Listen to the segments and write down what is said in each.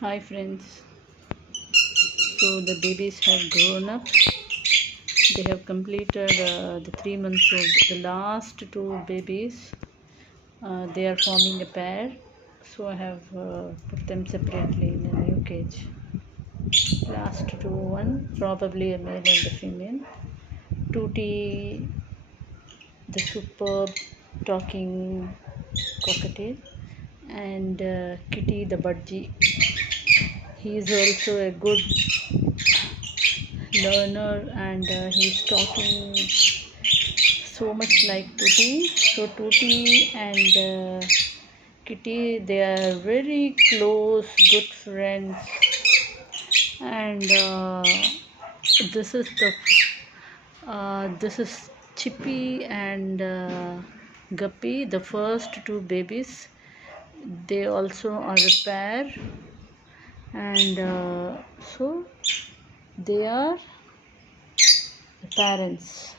Hi friends, so the babies have grown up. They have completed the 3 months old. The last two babies, they are forming a pair. So I have put them separately in a new cage. Last two, one probably a male and a female. Tutti, the superb talking cockatiel, and Kitty, the budgie. He is also a good learner, and he's talking so much like Tutti. So Tutti and Kitty, they are very close, good friends, and this is Chippy and Guppy, the first two babies. They also are a pair, and so they are the parents.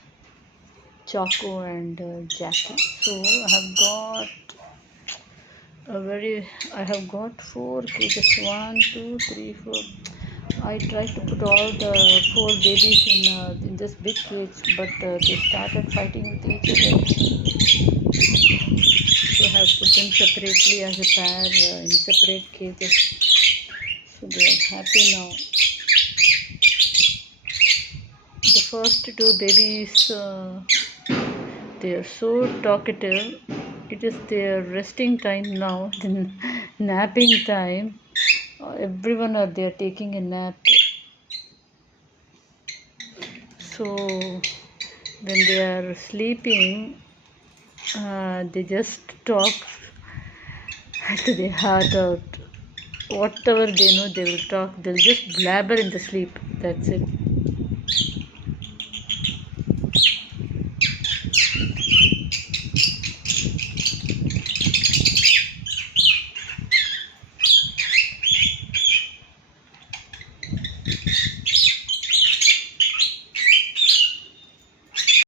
Choco and Jackie. So I have got 4 cages. 1, 2, 3, 4. I tried to put all the 4 babies in this big cage, but they started fighting with each other. So I have put them separately as a pair in separate cages. So they are happy now. The first two babies, they are so talkative. It is their resting time now, the napping time. Everyone are there taking a nap. So when they are sleeping, they just talk to their heart out. Whatever they know, they will talk. They'll just blabber in the sleep. That's it.